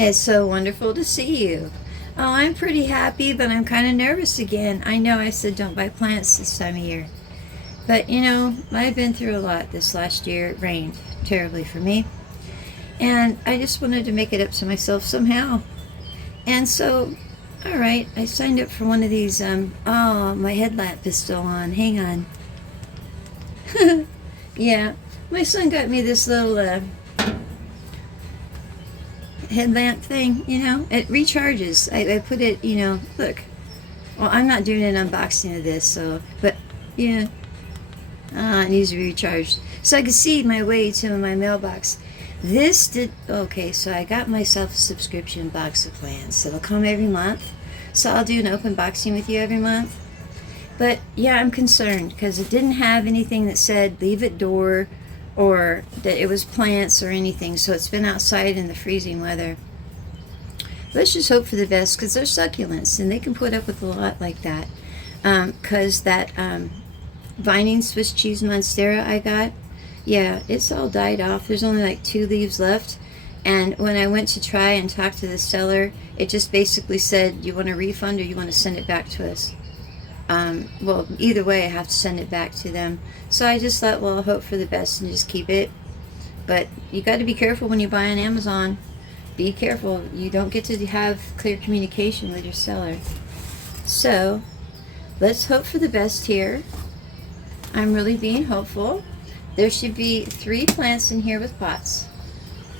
It's so wonderful to see you. Oh, I'm pretty happy, but I'm kind of nervous again. I know I said don't buy plants this time of year. But you know, I've been through a lot this last year. It rained terribly for me. And I just wanted to make it up to myself somehow. And so, alright, I signed up for one of these, oh, my headlamp is still on. Hang on. Yeah, my son got me this little, headlamp thing, you know, it recharges. I put it, you know, look. Well, I'm not doing an unboxing of this, so, but, yeah. It needs to be recharged. So I can see my way to my mailbox. Okay, so I got myself a subscription box of plants. It'll come every month. So I'll do an open boxing with you every month. But, yeah, I'm concerned because it didn't have anything that said leave it door or that it was plants or anything, so it's been outside in the freezing weather. Let's just hope for the best, because they're succulents and they can put up with a lot like that. Because that vining Swiss cheese monstera I got, yeah, it's all died off. There's only like 2 leaves left, and when I went to try and talk to the seller, it just basically said, you want a refund or you want to send it back to us? Well, either way, I have to send it back to them. So I just thought, well, I'll hope for the best and just keep it. But you got to be careful when you buy on Amazon. Be careful. You don't get to have clear communication with your seller. So let's hope for the best here. I'm really being hopeful. There should be 3 plants in here with pots.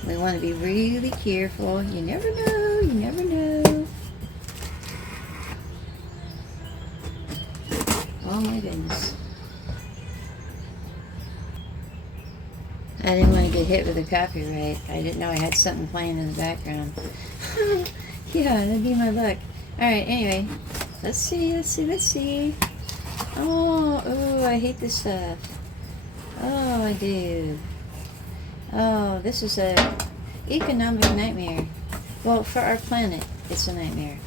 We want to be really careful. You never know. You never know. Oh my goodness. I didn't want to get hit with a copyright. I didn't know I had something playing in the background. Yeah, that'd be my luck. Alright, anyway. Let's see. Oh, I hate this stuff. Oh, I do. Oh, this is a economic nightmare. Well, for our planet, it's a nightmare.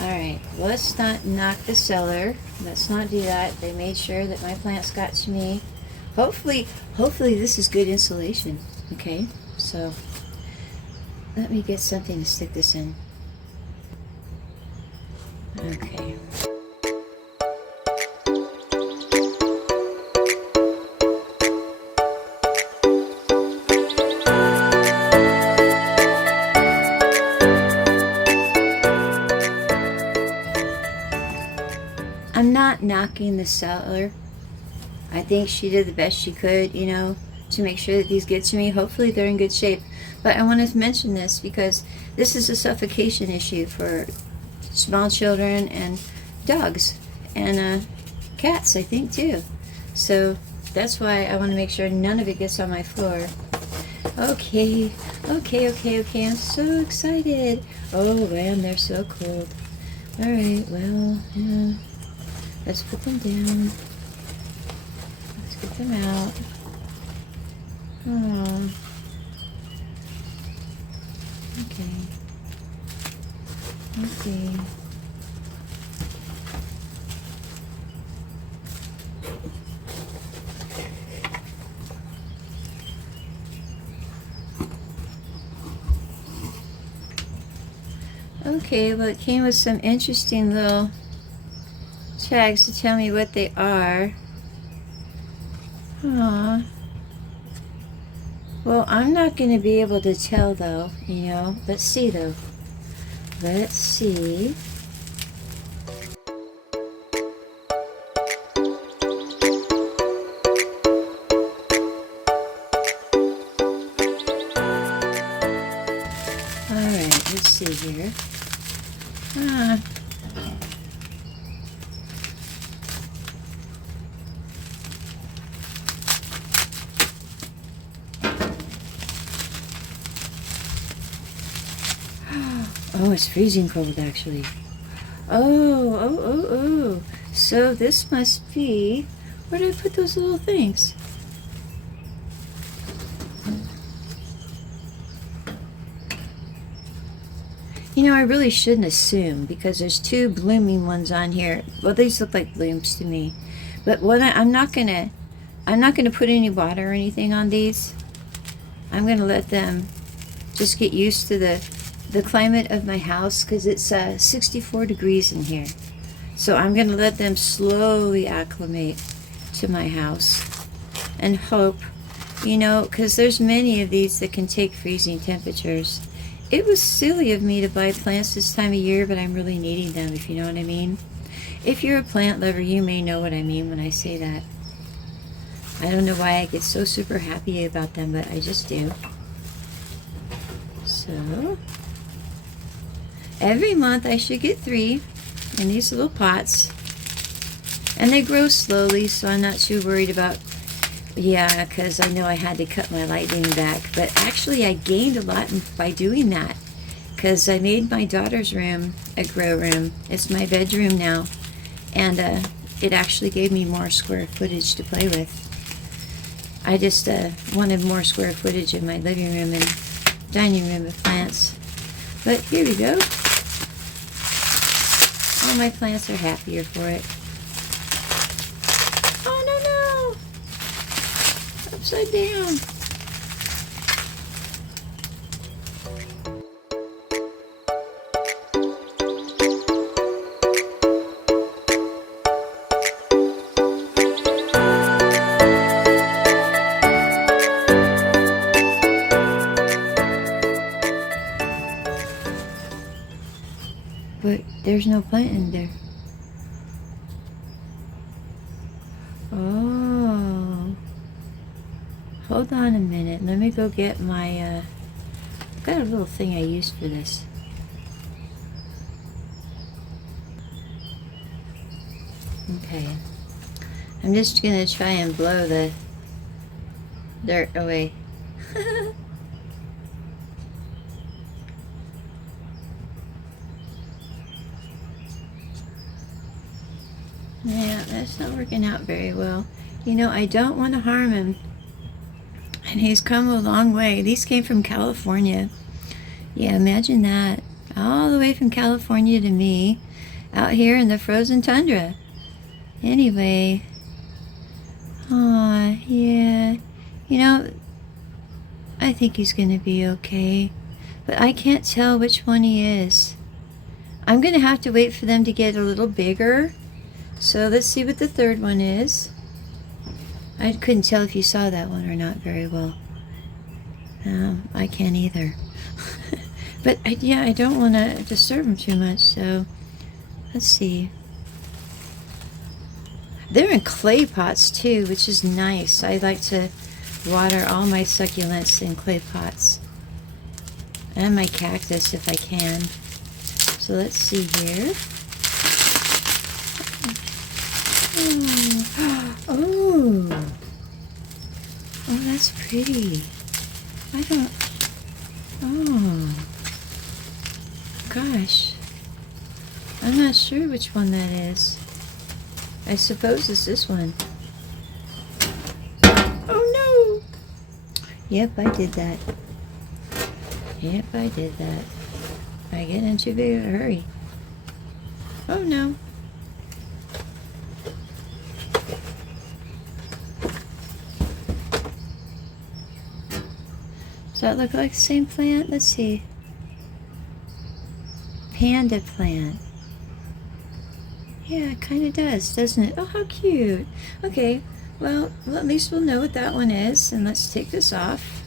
Alright, let's not knock the seller. Let's not do that. They made sure that my plants got to me. Hopefully this is good insulation. Okay, so let me get something to stick this in. Okay. I'm not knocking the seller. I think she did the best she could, you know, to make sure that these get to me. Hopefully they're in good shape. But I wanted to mention this because this is a suffocation issue for small children and dogs and cats, I think, too. So that's why I want to make sure none of it gets on my floor. Okay. I'm so excited. Oh, man, they're so cold. All right, well, yeah. Let's put them down. Let's get them out. Oh. Okay. Okay, well, it came with some interesting little tags to tell me what they are. Aww. Well, I'm not going to be able to tell, though, you know. Let's see, though. Let's see. Alright, let's see here. Oh, it's freezing cold, actually. Oh. So this must be... Where did I put those little things? You know, I really shouldn't assume because there's 2 blooming ones on here. Well, these look like blooms to me. But what I'm not gonna put any water or anything on these. I'm gonna let them just get used to the climate of my house, because it's 64 degrees in here. So I'm going to let them slowly acclimate to my house and hope, you know, because there's many of these that can take freezing temperatures. It was silly of me to buy plants this time of year, but I'm really needing them, if you know what I mean. If you're a plant lover, you may know what I mean when I say that. I don't know why I get so super happy about them, but I just do. So, every month I should get 3 in these little pots. And they grow slowly, so I'm not too worried about, yeah, because I know I had to cut my lighting back. But actually I gained a lot by doing that, because I made my daughter's room a grow room. It's my bedroom now. And it actually gave me more square footage to play with. I just wanted more square footage in my living room and dining room with plants. But here we go. All my plants are happier for it. Oh, no, no! Upside down. But there's no plant in there. Oh. Hold on a minute. Let me go get my, I've got a little thing I used for this. Okay. I'm just gonna try and blow the dirt away. Yeah, that's not working out very well. You know, I don't want to harm him. And he's come a long way. These came from California. Yeah, imagine that. All the way from California to me, out here in the frozen tundra. Anyway. Aw, yeah. You know, I think he's going to be okay. But I can't tell which one he is. I'm going to have to wait for them to get a little bigger. So let's see what the third one is. I couldn't tell if you saw that one or not very well. I can't either. But yeah, I don't want to disturb them too much, so let's see. They're in clay pots too, which is nice. I like to water all my succulents in clay pots. And my cactus if I can. So let's see here. Oh, oh, that's pretty. I don't, oh, gosh. I'm not sure which one that is. I suppose it's this one. Oh, no. Yep, I did that. Yep, I did that. I get in too big of a hurry. Oh, no. Does that look like the same plant? Let's see. Panda plant. Yeah, it kind of does, doesn't it? Oh, how cute. Okay, well, at least we'll know what that one is. And let's take this off.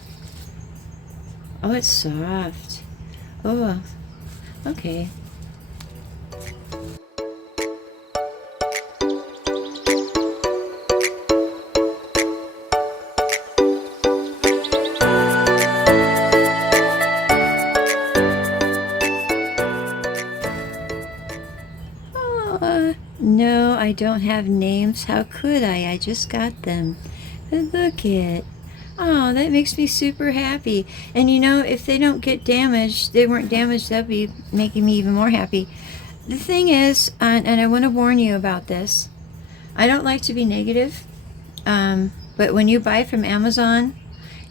Oh, it's soft. Oh, okay. No, I don't have names. How could I? I just got them. But look it. Oh, that makes me super happy. And you know, if they don't get damaged, they weren't damaged, that'd be making me even more happy. The thing is, and I want to warn you about this, I don't like to be negative, but when you buy from Amazon,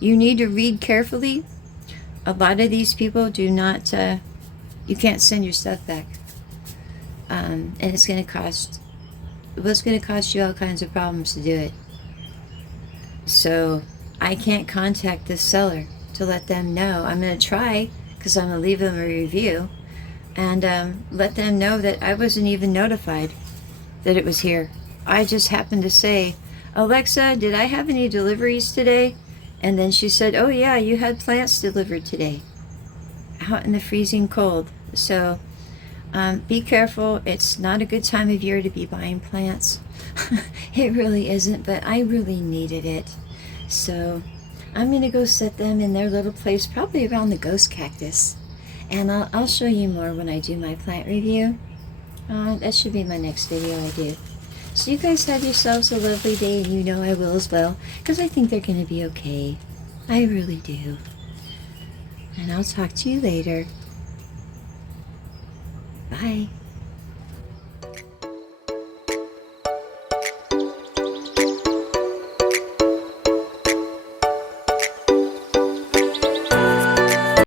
you need to read carefully. A lot of these people do not, you can't send your stuff back. And it's going to cost, what's going to cost you all kinds of problems to do it. So I can't contact this seller to let them know. I'm going to try, because I'm going to leave them a review, and let them know that I wasn't even notified that it was here. I just happened to say, Alexa, did I have any deliveries today? And then she said, oh yeah, you had plants delivered today, out in the freezing cold. So be careful. It's not a good time of year to be buying plants. It really isn't, but I really needed it. So I'm going to go set them in their little place, probably around the ghost cactus. And I'll show you more when I do my plant review. That should be my next video I do. So you guys have yourselves a lovely day, and you know I will as well, because I think they're going to be okay. I really do. And I'll talk to you later. Bye.